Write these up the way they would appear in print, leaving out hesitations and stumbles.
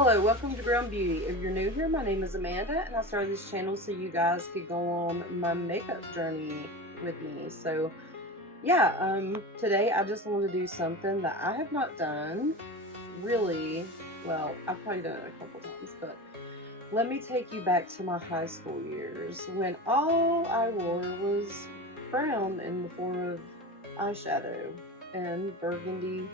Hello, welcome to Grown Beauty. If you're new here, my name is Amanda, and I started this channel so you guys could go on my makeup journey with me. So, yeah, today I just wanted to do something that I have not done really. Well, I've probably done it a couple times, but let me take you back to my high school years when all I wore was brown in the form of eyeshadow and burgundy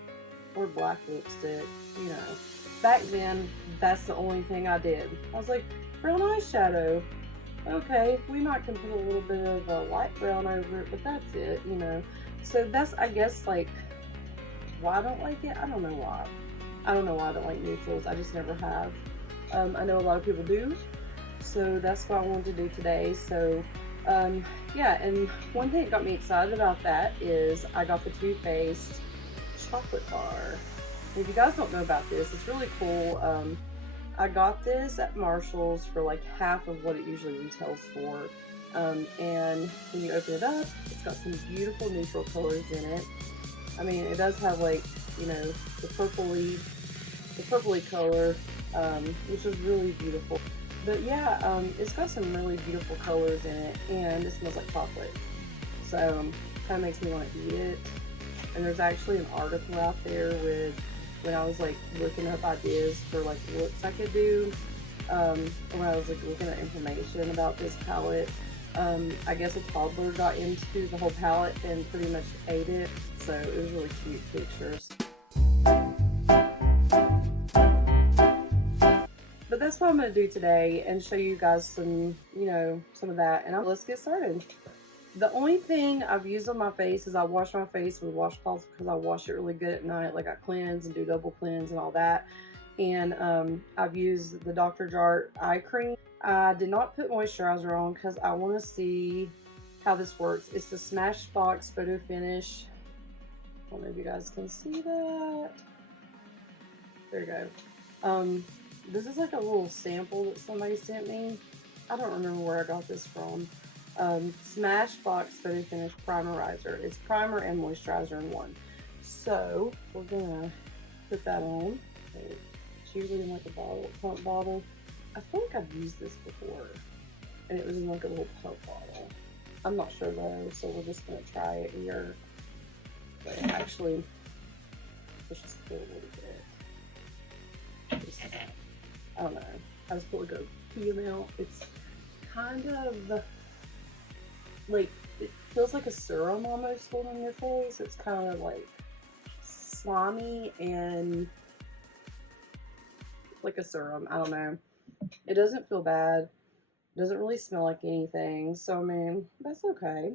or black lipstick, you know. Back then, that's the only thing I did. I was like, brown eyeshadow. Okay, we might can put a little bit of a light brown over it, but that's it, you know. So that's, I guess, like, why I don't like it. I don't know why. I don't know why I don't like neutrals. I just never have. I know a lot of people do, so that's what I wanted to do today. So, yeah, and one thing that got me excited about that is I got the Too Faced chocolate bar. If you guys don't know about this, it's really cool. I got this at Marshall's for like half of what it usually retails for. And when you open it up, it's got some beautiful neutral colors in it. I mean, it does have, like, you know, the purpley color, which is really beautiful. But yeah, it's got some really beautiful colors in it, and it smells like chocolate. So kind of makes me want to eat it. And there's actually an article out there with, when I was like looking up ideas for like looks I could do, when I was like looking at information about this palette, I guess a toddler got into the whole palette and pretty much ate it, so it was really cute pictures. But that's what I'm going to do today and show you guys some, you know, some of that, and let's get started. The only thing I've used on my face is I wash my face with a washcloth because I wash it really good at night. Like, I cleanse and do double cleanse and all that. And I've used the Dr. Jart eye cream. I did not put moisturizer on because I want to see how this works. It's the Smashbox Photo Finish. I don't know if you guys can see that. There you go. This is like a little sample that somebody sent me. I don't remember where I got this from. Smashbox Photo Finish Primerizer. It's primer and moisturizer in one. So we're gonna put that on. It's usually in like a bottle, pump bottle. I feel like I've used this before, and it was in like a little pump bottle. I'm not sure though, so we're just gonna try it here. But actually, let's just put a little bit. Just, I don't know. I just put like a pea amount. It's kind of like, it feels like a serum almost going on your face. It's kind of like slimy and like a serum. I don't know. It doesn't feel bad. It doesn't really smell like anything. So, I mean, that's okay.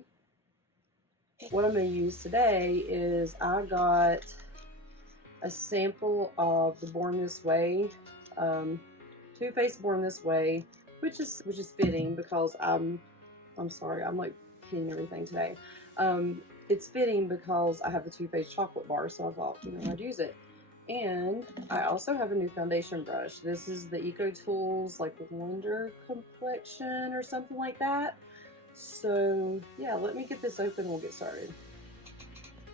What I'm going to use today is I got a sample of the Born This Way, Too Faced Born This Way, which is fitting because I'm sorry, I'm like hitting everything today. It's fitting because I have the Too Faced chocolate bar, so I thought, you know, I'd use it. And I also have a new foundation brush. This is the EcoTools, like, Wonder Complexion or something like that. So yeah, let me get this open and we'll get started.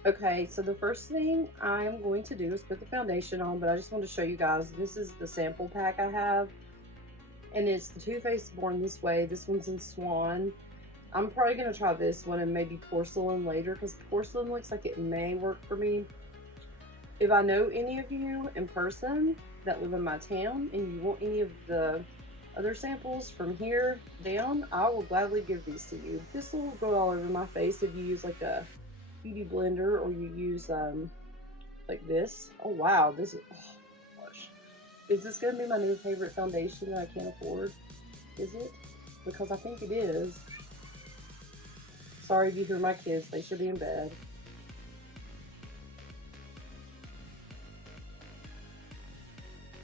Okay, so the first thing I'm going to do is put the foundation on, but I just want to show you guys, this is the sample pack I have. And it's the Too Faced Born This Way. This one's in Swan. I'm probably going to try this one and maybe porcelain later, because porcelain looks like it may work for me. If I know any of you in person that live in my town and you want any of the other samples from here down, I will gladly give these to you. This will go all over my face if you use like a beauty blender, or you use like this. Oh wow, this is, oh gosh. Is this going to be my new favorite foundation that I can't afford? Is it? Because I think it is. Sorry if you hear my kids, they should be in bed.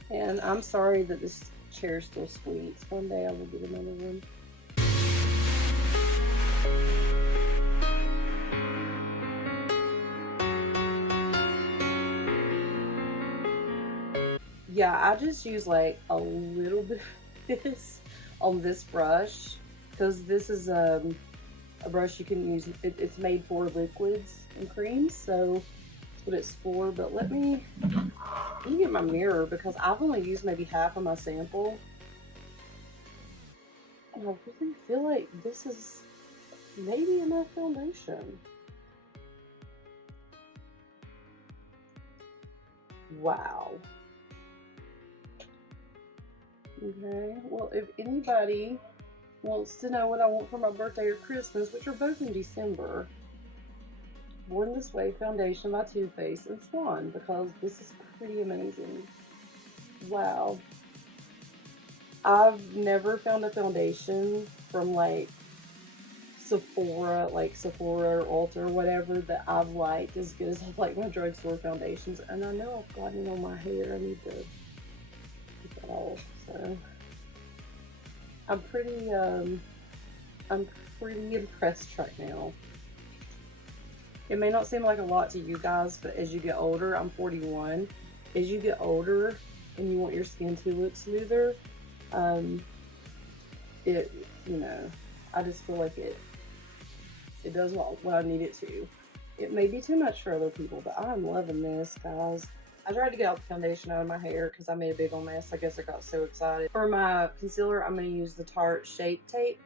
And I'm sorry that this chair still squeaks. One day I will get another one. Yeah, I just use like a little bit of this on this brush, because this is a brush you can use. It's made for liquids and creams, so that's what it's for. But let me Let me get my mirror because I've only used maybe half of my sample. And I really feel like this is maybe enough foundation. Wow. Okay, well, if anybody wants to know what I want for my birthday or Christmas, which are both in December, Born This Way foundation by Too Faced and Swan, because this is pretty amazing. Wow. I've never found a foundation from like Sephora or Ulta or whatever that I've liked as good as I like my drugstore foundations. And I know I've gotten it on my hair. I need to get that off. So I'm pretty impressed right now. It may not seem like a lot to you guys, but as you get older, I'm 41. As you get older and you want your skin to look smoother, I just feel like it does what I need it to. It may be too much for other people, but I'm loving this, guys. I tried to get all the foundation out of my hair because I made a big old mess. I guess I got so excited. For my concealer, I'm going to use the Tarte Shape Tape.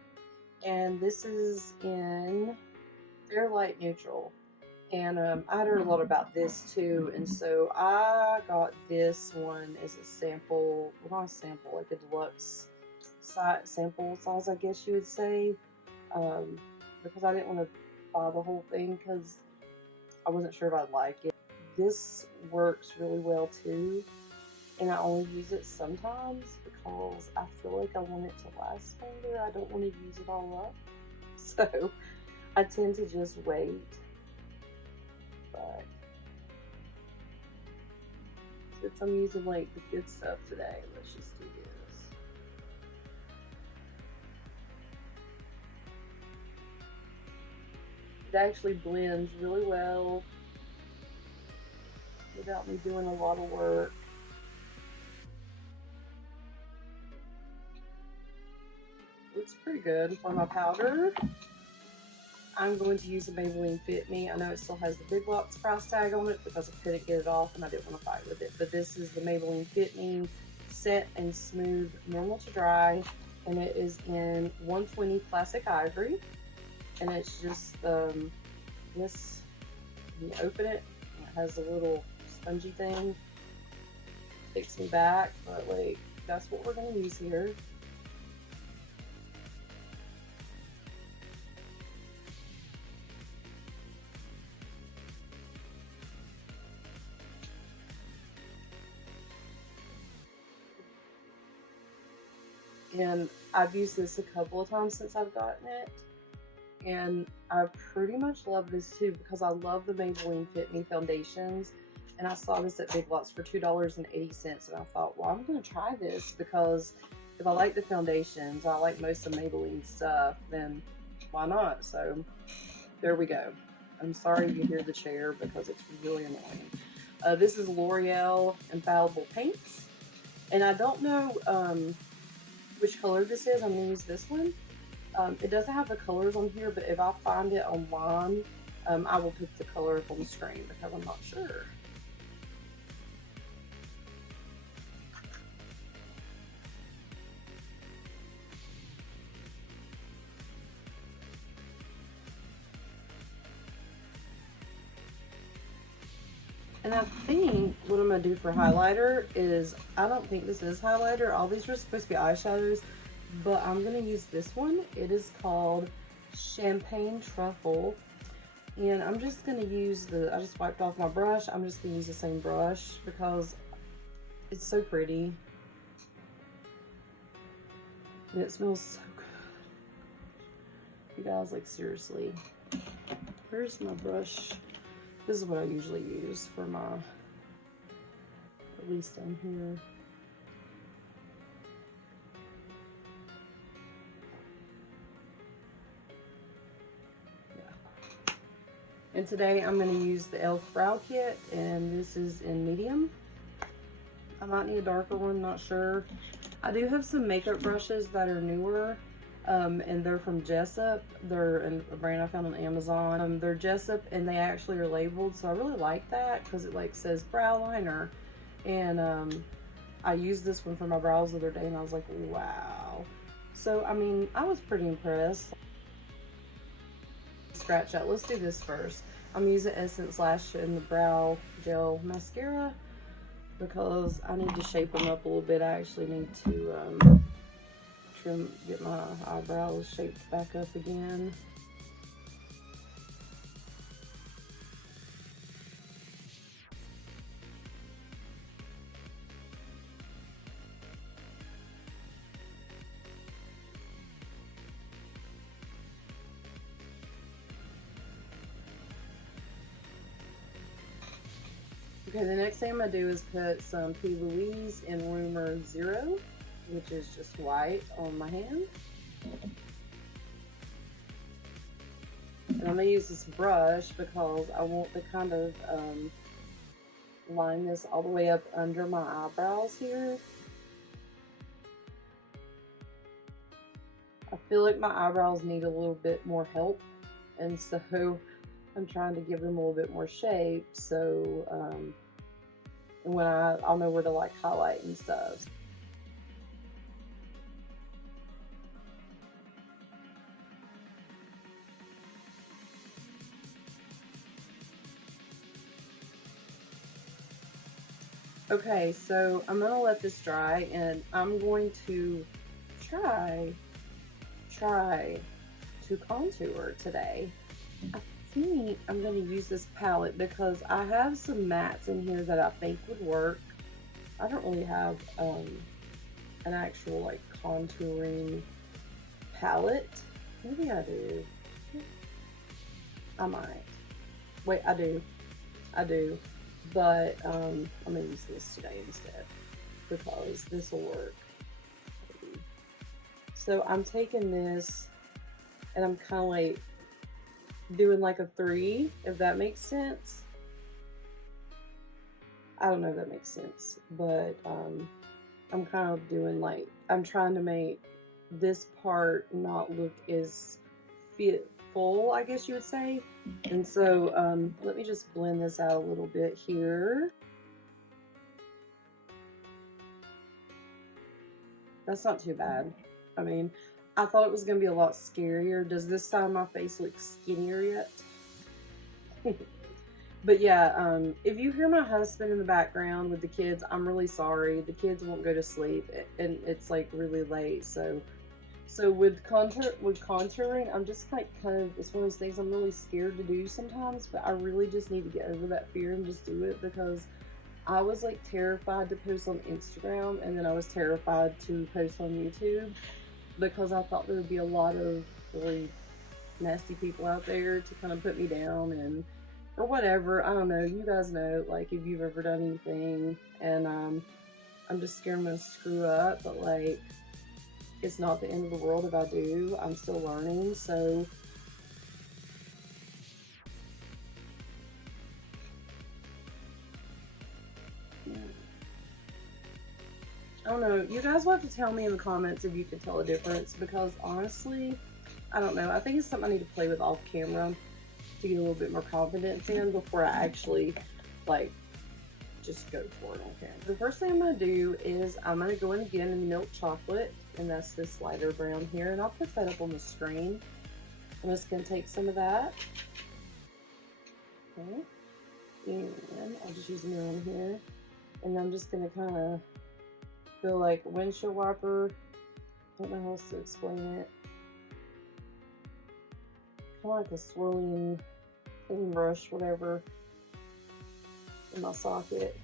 And this is in Fair Light Neutral. And I had heard a lot about this too. And so I got this one as a sample. Well, not a sample, like a deluxe sample size, I guess you would say. Because I didn't want to buy the whole thing because I wasn't sure if I'd like it. This works really well too, and I only use it sometimes because I feel like I want it to last longer. I don't want to use it all up, so I tend to just wait. But since I'm using like the good stuff today, let's just do this. It actually blends really well without me doing a lot of work. Looks pretty good. For my powder, I'm going to use the Maybelline Fit Me. I know it still has the Big Lots price tag on it because I couldn't get it off and I didn't want to fight with it. But this is the Maybelline Fit Me Set and Smooth Normal to Dry, and it is in 120 Classic Ivory. And it's just this. You open it, and it has a little spongy thing, takes me back, but like that's what we're going to use here. And I've used this a couple of times since I've gotten it, and I pretty much love this too because I love the Maybelline Fit Me foundations. And I saw this at Big Lots for $2.80, and I thought, well, I'm going to try this because if I like the foundations, I like most of Maybelline stuff, then why not? So there we go. I'm sorry you hear the chair because it's really annoying. This is L'Oreal Infallible Paints, and I don't know which color this is. I'm going to use this one. It doesn't have the colors on here, but if I find it online, I will put the color up on the screen because I'm not sure. And I think what I'm going to do for highlighter is, I don't think this is highlighter. All these are supposed to be eyeshadows, but I'm going to use this one. It is called Champagne Truffle. And I'm just going to use I just wiped off my brush. I'm just going to use the same brush because it's so pretty. And it smells so good. You guys, like seriously. Where's my brush? This is what I usually use for my, at least down here. Yeah. And today I'm going to use the e.l.f. Brow Kit, and this is in medium. I might need a darker one, not sure. I do have some makeup brushes that are newer. And they're from Jessup. They're a brand I found on Amazon. They're Jessup, and they actually are labeled, so I really like that because it like says brow liner. And I used this one for my brows the other day, and I was like, wow. So, I mean, I was pretty impressed. Scratch out. Let's do this first. I'm using Essence Lash in the Brow Gel Mascara because I need to shape them up a little bit. I actually need to get my eyebrows shaped back up again. Okay, the next thing I'm going to do is put some Louise in Rumour 0, which is just white, on my hand. And I'm going to use this brush because I want to kind of line this all the way up under my eyebrows here. I feel like my eyebrows need a little bit more help, and so I'm trying to give them a little bit more shape, so when I'll know where to like highlight and stuff. Okay, so I'm gonna let this dry, and I'm going to try to contour today. I think I'm going to use this palette because I have some mattes in here that I think would work. I don't really have an actual like contouring palette. Maybe I do. I might. Wait, I do. But I'm going to use this today instead because this will work. So I'm taking this and I'm kind of like doing like a 3, if that makes sense. I don't know if that makes sense, but I'm kind of doing like, I'm trying to make this part not look as full, I guess you would say. And so let me just blend this out a little bit here. That's not too bad. I mean, I thought it was going to be a lot scarier. Does this side of my face look skinnier yet? But yeah, if you hear my husband in the background with the kids, I'm really sorry. The kids won't go to sleep, and it's like really late. So with contouring, I'm just like kind of, it's one of those things I'm really scared to do sometimes, but I really just need to get over that fear and just do it, because I was like terrified to post on Instagram, and then I was terrified to post on YouTube because I thought there would be a lot of really nasty people out there to kind of put me down and or whatever. I don't know. You guys know, like, if you've ever done anything, and I'm just scared I'm gonna screw up, but like, it's not the end of the world if I do. I'm still learning, so I don't know. You guys will have to tell me in the comments if you can tell a difference, because honestly, I don't know. I think it's something I need to play with off camera to get a little bit more confidence in before I actually, like, just go for it on camera. The first thing I'm going to do is I'm going to go in again in milk chocolate, and that's this lighter brown here, and I'll put that up on the screen. I'm just going to take some of that. Okay. And I'll just use a mirror in here. And I'm just going to kind of feel like a windshield wiper. Don't know how else to explain it. Kind of like a swirling clean brush, whatever, in my socket.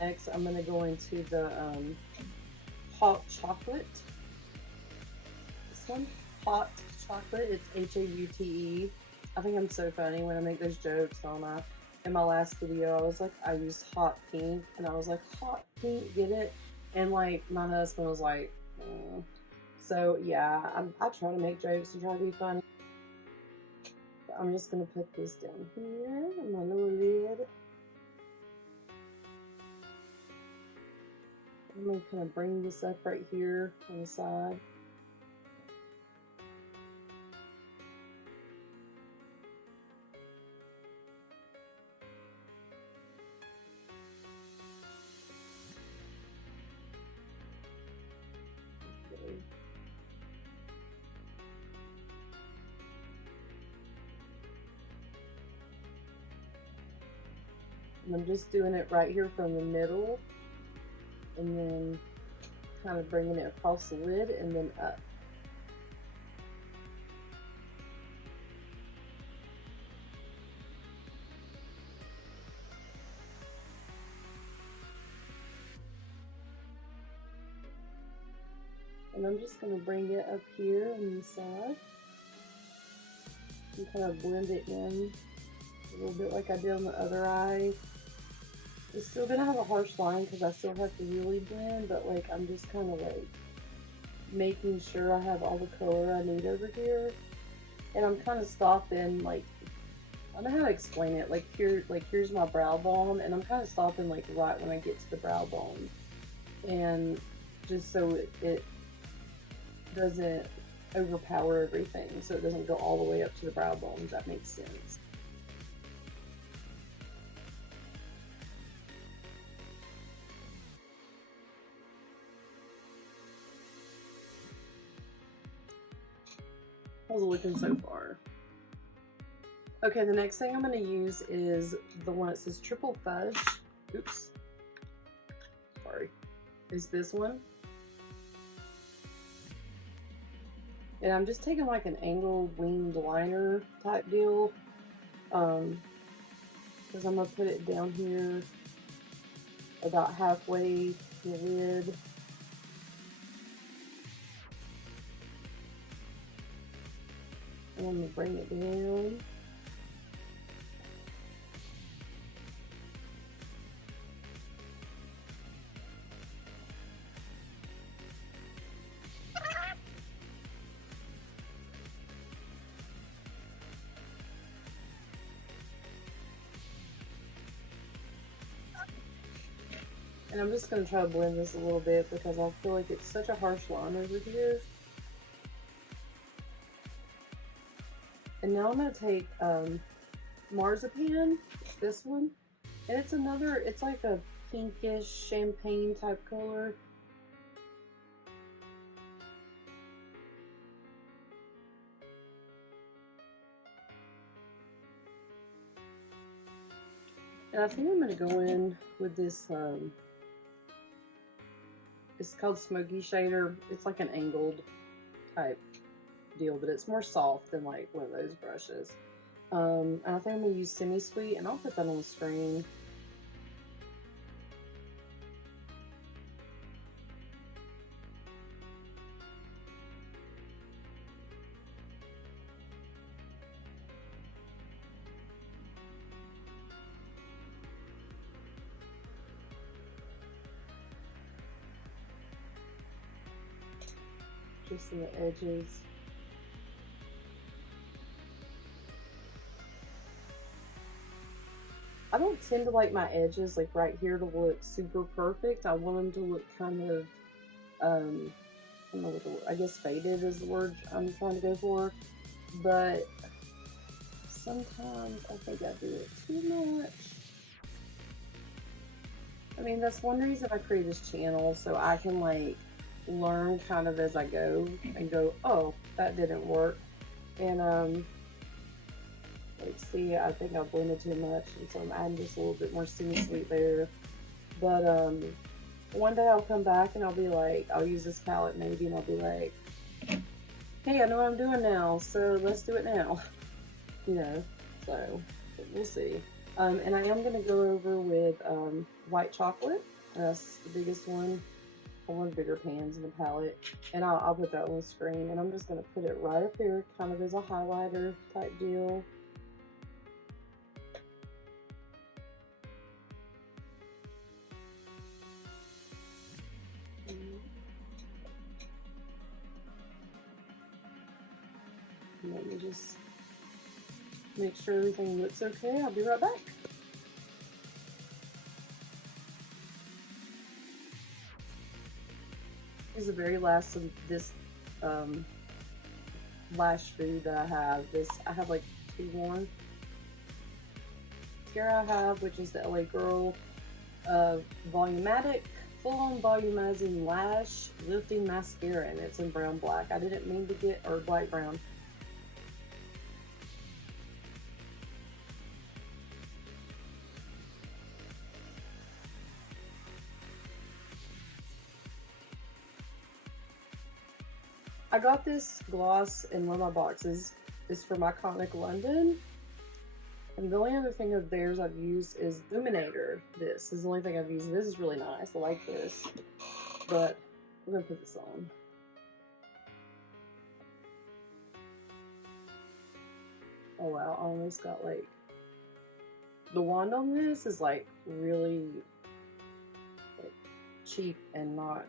Next, I'm going to go into the hot chocolate. This one, hot chocolate. It's H-A-U-T-E. I think I'm so funny when I make those jokes on in my last video. I was like, I used hot pink, and I was like, hot pink, get it? And like my husband was like, So yeah, I try to make jokes and try to be funny. But I'm just gonna put this down here on my little lid. I'm gonna kind of bring this up right here on the side. And I'm just doing it right here from the middle, and then kind of bringing it across the lid and then up. And I'm just going to bring it up here on the side and kind of blend it in a little bit like I did on the other eye. It's still going to have a harsh line because I still have to really blend, but like I'm just kind of like making sure I have all the color I need over here. And I'm kind of stopping, like, I don't know how to explain it. Like here's my brow bone, and I'm kind of stopping like right when I get to the brow bone, and just so it doesn't overpower everything, so it doesn't go all the way up to the brow bone, if that makes sense. How's it looking so far? Okay, the next thing I'm going to use is the one that says Triple Fudge. Oops. Sorry. Is this one. And I'm just taking like an angled winged liner type deal. Because I'm going to put it down here about halfway the lid. And I'm going to bring it down. And I'm just going to try to blend this a little bit because I feel like it's such a harsh line over here. And now I'm going to take Marzipan, it's this one, and it's another, it's like a pinkish champagne type color. And I think I'm going to go in with this, it's called Smoky Shader. It's like an angled type deal, but it's more soft than like one of those brushes. And I think I'm going to use Semi-Sweet, and I'll put that on the screen. Just in the edges. I don't tend to like my edges like right here to look super perfect. I want them to look kind of, I don't know what the word, I guess faded is the word I'm trying to go for. But sometimes I think I do it too much. I mean, that's one reason I created this channel, so I can like learn kind of as I go and go, oh, that didn't work. And let's see, I think I blended too much, and so I'm adding just a little bit more Semi-Sweet there. But one day I'll come back and I'll be like, I'll use this palette maybe, and I'll be like, hey, I know what I'm doing now, so let's do it now. You know, so we'll see. And I am going to go over with white chocolate. That's the biggest one. One of the bigger pans in the palette, and I'll put that on the screen, and I'm just going to put it right up here kind of as a highlighter type deal. Let me just make sure everything looks okay. I'll be right back. This is the very last of this Lash food that I have. I have like 2 more. Mascara I have, which is the LA Girl Volumatic Full-On Volumizing Lash Lifting Mascara, and it's in brown black. I didn't mean to get, or black brown. I got this gloss in one of my boxes. It's from Iconic London. And the only other thing of theirs I've used is Illuminator. This is the only thing I've used. This is really nice. I like this. But I'm going to put this on. Oh wow, I almost got like... The wand on this is like really like, cheap and not...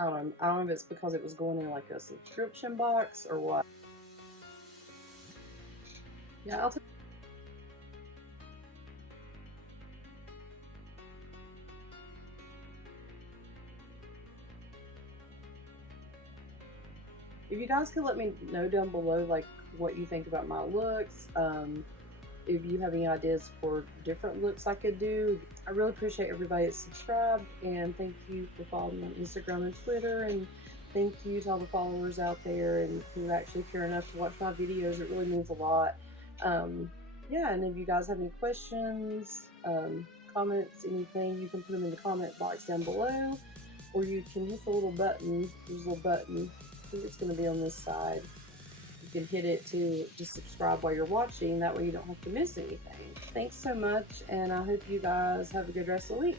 I don't know if it's because it was going in like a subscription box or what. Yeah, I'll take. If you guys could let me know down below like what you think about my looks, if you have any ideas for different looks I could do. I really appreciate everybody that's subscribed, and thank you for following me on Instagram and Twitter, and thank you to all the followers out there and who actually care enough to watch my videos. It really means a lot. Yeah, and if you guys have any questions, comments, anything, you can put them in the comment box down below, or you can hit the little button. There's a little button. I think it's going to be on this side. You can hit it to just subscribe while you're watching. That way you don't have to miss anything. Thanks so much, and I hope you guys have a good rest of the week.